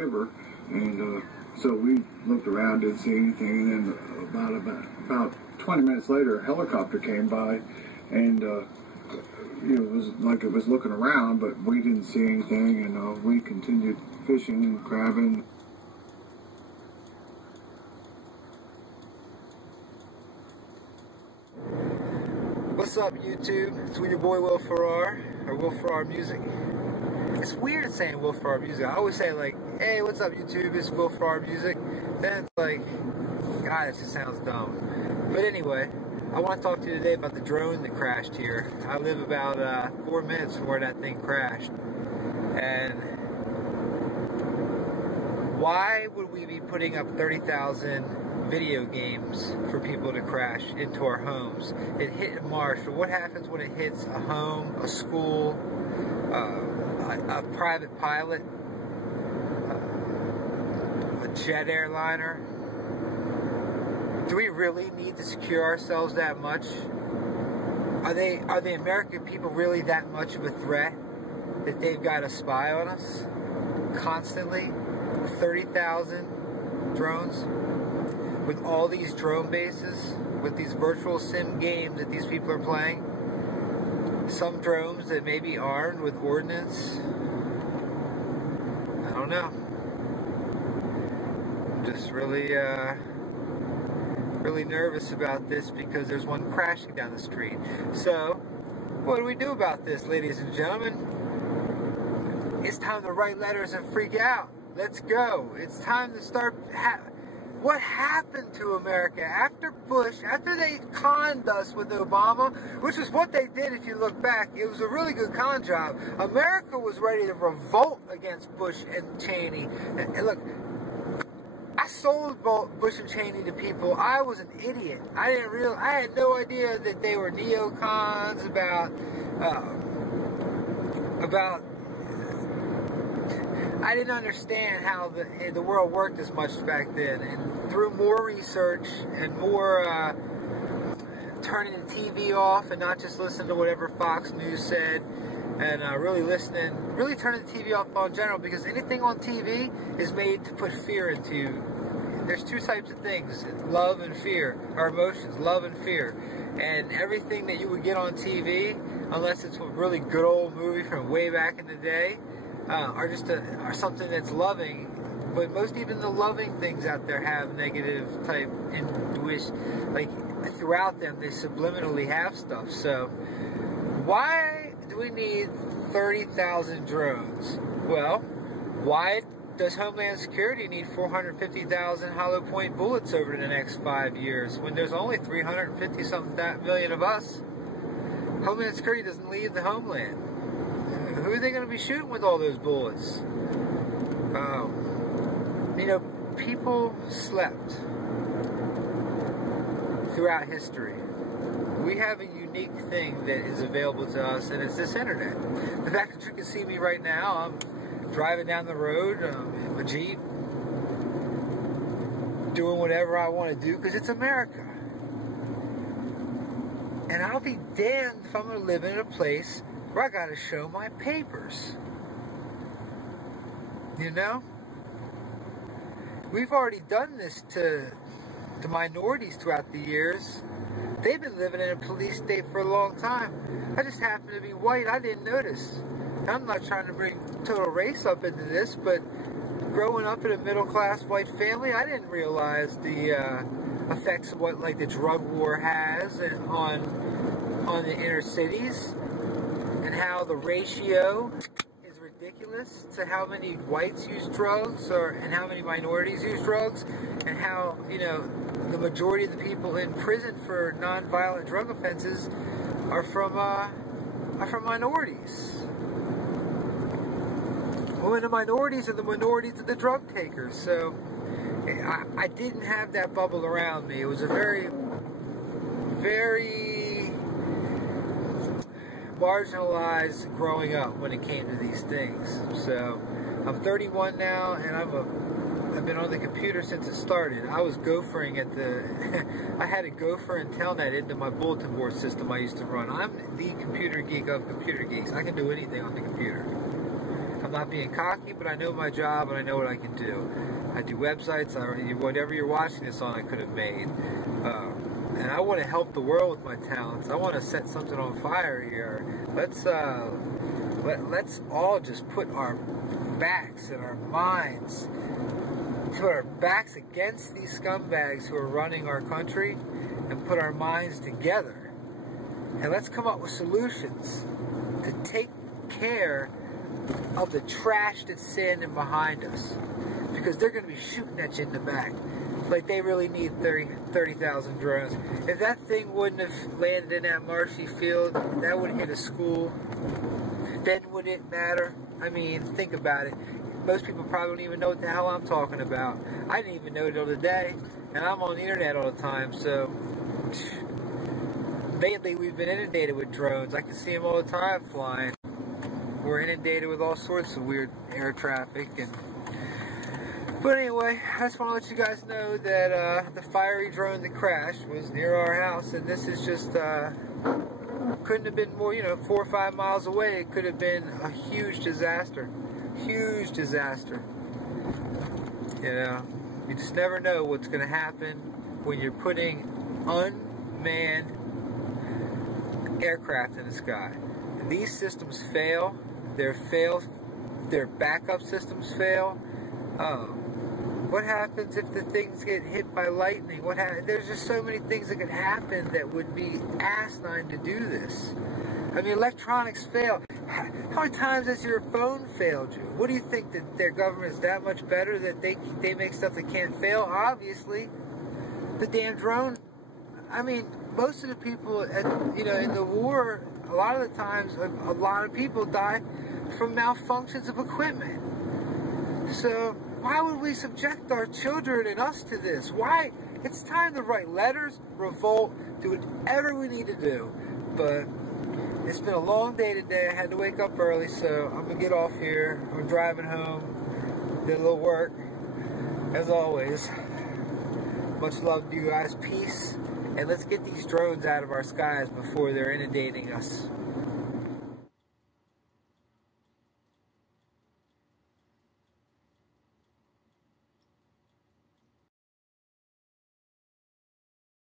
river, and so we looked around, didn't see anything, and then about 20 minutes later, a helicopter came by, and it was like it was looking around, but we didn't see anything, and we continued fishing and crabbing. What's up, YouTube? It's with your boy Will Farrar, or Will Farrar Music. It's weird saying Will Farrar Music. I always say like, hey, what's up, YouTube? It's Will Farrar Music. Then it's like, God, it just sounds dumb. But anyway, I want to talk to you today about the drone that crashed here. I live about 4 minutes from where that thing crashed. And why would we be putting up 30,000 video games for people to crash into our homes? It hit in March, but what happens when it hits a home, a school, a private pilot, a jet airliner? Do we really need to secure ourselves that much? Are the American people really that much of a threat that they've got a spy on us constantly? 30,000 drones? With all these drone bases, with these virtual sim games that these people are playing, some drones that may be armed with ordnance. I don't know. I'm just really nervous about this because there's one crashing down the street. So, what do we do about this, ladies and gentlemen? It's time to write letters and freak out. Let's go. It's time to start. What happened to America after Bush, after they conned us with Obama, which is what they did if you look back. It was a really good con job. America was ready to revolt against Bush and Cheney. And look, I sold Bush and Cheney to people. I was an idiot. I had no idea that they were NeoCons I didn't understand how the world worked as much back then, and through more research and more turning the TV off and not just listening to whatever Fox News said, and really turning the TV off in general, because anything on TV is made to put fear into you. There's two types of things, love and fear, or emotions, love and fear. And everything that you would get on TV, unless it's a really good old movie from way back in the day, are something that's loving, but most even the loving things out there have negative type intuition. Like throughout them, they subliminally have stuff. So why do we need 30,000 drones? Well, why does Homeland Security need 450,000 hollow point bullets over the next 5 years when there's only 350-something million of us? Homeland Security doesn't leave the homeland. Who are they going to be shooting with all those bullets? You know, people slept throughout history. We have a unique thing that is available to us, and it's this internet. The fact that you can see me right now, I'm driving down the road in my Jeep, doing whatever I want to do, because it's America. And I'll be damned if I'm going to live in a place where I gotta show my papers. You know? We've already done this to minorities throughout the years. They've been living in a police state for a long time. I just happen to be white, I didn't notice. I'm not trying to bring total race up into this, but growing up in a middle-class white family, I didn't realize the effects of what like the drug war has on the inner cities. And how the ratio is ridiculous to how many whites use drugs, and how many minorities use drugs, and how, you know, the majority of the people in prison for non-violent drug offenses are from minorities. Well, and the minorities are the minorities of the drug takers. So I didn't have that bubble around me. It was a very, very marginalized growing up when it came to these things. So I'm 31 now, and I've been on the computer since it started. I was gophering at I had a gopher and telnet into my bulletin board system I used to run. I'm the computer geek of computer geeks. I can do anything on the computer. I'm not being cocky, but I know my job and I know what I can do. I do websites, whatever you're watching this on, I could have made. And I want to help the world with my talents. I want to set something on fire here. Let's all just put our backs and our minds, put our backs against these scumbags who are running our country, and put our minds together. And let's come up with solutions to take care of the trash that's standing behind us. Because they're going to be shooting at you in the back. Like they really need 30,000 drones. If that thing wouldn't have landed in that marshy field, that would have hit a school, then would it matter? I mean, think about it. Most people probably don't even know what the hell I'm talking about. I didn't even know it till today, and I'm on the internet all the time, so lately we've been inundated with drones. I can see them all the time flying. We're inundated with all sorts of weird air traffic. But anyway, I just want to let you guys know that the fiery drone that crashed was near our house, and this is just, couldn't have been more, 4 or 5 miles away. It could have been a huge disaster. Huge disaster. You just never know what's going to happen when you're putting unmanned aircraft in the sky. These systems fail. Their backup systems fail. What happens if the things get hit by lightning? There's just so many things that could happen that would be asinine to do this. I mean, electronics fail. How many times has your phone failed you? What do you think, that their government is that much better that they make stuff that can't fail? Obviously, the damn drone. I mean, most of the people, in the war, a lot of the times, a lot of people die from malfunctions of equipment. So why would we subject our children and us to this? Why? It's time to write letters, revolt, do whatever we need to do. But it's been a long day today. I had to wake up early, so I'm going to get off here. I'm driving home. Did a little work. As always, much love to you guys. Peace. And let's get these drones out of our skies before they're inundating us.